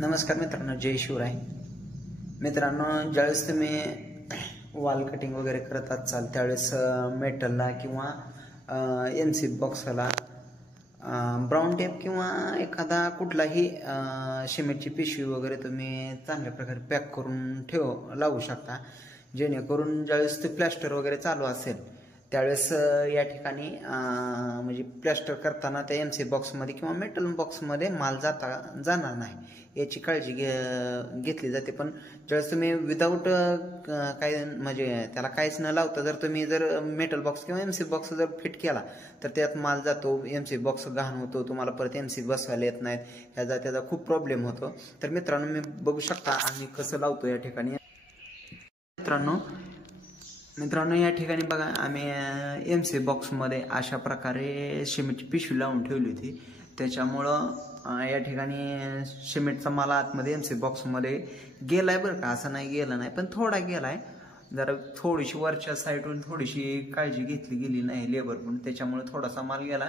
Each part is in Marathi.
नमस्कार मित्रांनो, जय शिवराय. मित्रांनो, ज्यावेळेस तुम्ही वॉल कटिंग वगैरे करत असाल त्यावेळेस मेटलला किंवा एमसी बॉक्सला ब्राऊन टेप किंवा एखादा कुठलाही सिमेंटची पिशवी वगैरे तुम्ही चांगल्या प्रकारे पॅक करून लावू शकता, जेणेकरून ज्यावेळेस ते प्लॅस्टर वगैरे चालू असेल त्यावेळेस या ठिकाणी म्हणजे प्लॅस्टर करताना त्या एमसी बॉक्समध्ये किंवा मेटल बॉक्समध्ये माल जाणार नाही याची काळजी घेतली जाते. पण ज्यावेळेस तुम्ही विदाऊट काय म्हणजे त्याला काहीच न लावता जर तुम्ही मेटल बॉक्स किंवा एमसी बॉक्स जर फिट केला तर त्यात माल जातो, एमसी बॉक्स घाण होतो, तुम्हाला परत एमसी बसवायला येत नाहीत, त्याचा खूप प्रॉब्लेम होतो. तर मित्रांनो, मी बघू शकता आम्ही कसं लावतो या ठिकाणी. मित्रांनो या ठिकाणी बघा, आम्ही एमसी बॉक्समध्ये अशा प्रकारे सिमेंटची पिशवी लावून ठेवली होती. त्याच्यामुळं या ठिकाणी सिमेंटचा माल आतमध्ये एमसी बॉक्समध्ये गेलाय बरं का, असं नाही गेला नाही, पण थोडा गेलाय. जरा थोडीशी वरच्या साईडवरून थोडीशी काळजी घेतली गेली नाही लेबरकडून, त्याच्यामुळे थोडासा माल गेला,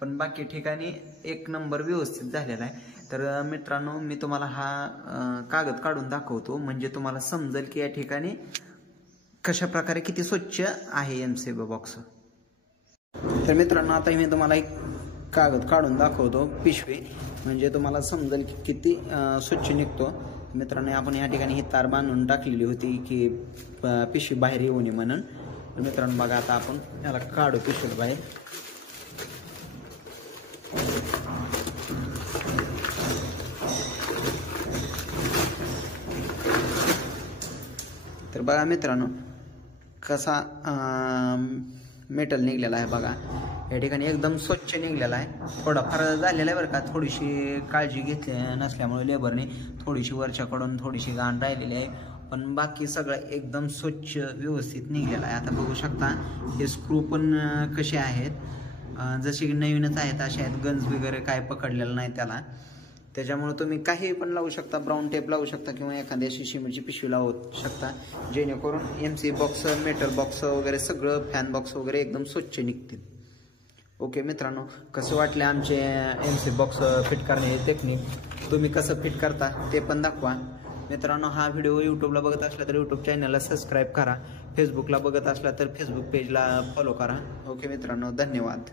पण बाकी ठिकाणी एक नंबर व्यवस्थित झालेला आहे. तर मित्रांनो, मी तुम्हाला हा कागद काढून दाखवतो म्हणजे तुम्हाला समजेल की या ठिकाणी कशा प्रकारे किती स्वच्छ आहे एमसी बॉक्स. तर मित्रांनो, आता मी तुम्हाला एक कागद काढून दाखवतो पिशवी, म्हणजे तुम्हाला समजेल की किती स्वच्छ निघतो. मित्रांनो, आपण या ठिकाणी ही तार बांधून टाकलेली होती की पिशवी बाहेर येऊ नये म्हणून. तर मित्रांनो बघा, आता आपण याला काढू पिशवी बाहेर. तर बघा मित्रांनो, कसा मेटल निघलेला आहे बघा, या ठिकाणी एकदम स्वच्छ निघलेला आहे. थोडाफार झालेला आहे बरं का, थोडीशी काळजी घेतली नसल्यामुळे लेबरने थोडीशी वरच्याकडून थोडीशी घाण राहिलेली आहे, पण बाकी सगळं एकदम स्वच्छ व्यवस्थित निघलेला आहे. आता बघू शकता हे स्क्रू पण कसे आहेत, जसे की नवीनच आहेत असे आहेत, गंज वगैरे काय पकडलेलं नाही त्याला. त्याच्यामुळे तुम्ही काही पण लावू शकता, ब्राऊन टेप लावू शकता किंवा एखाद्या सिमेंटची पिशवी लावू शकता, जेणेकरून एमसी बॉक्स, मेटल बॉक्स वगैरे सगळं, फॅन बॉक्स वगैरे एकदम स्वच्छ निघतील. ओके मित्रांनो, कसं वाटले आमचे एमसी बॉक्स फिट करण्याची टेक्निक, तुम्ही कसं फिट करता ते पण दाखवा. मित्रांनो, हा व्हिडिओ यूट्यूबला बघत असला तर यूट्यूब चॅनलला सबस्क्राईब करा, फेसबुकला बघत असला तर फेसबुक पेजला फॉलो करा. ओके मित्रांनो, धन्यवाद.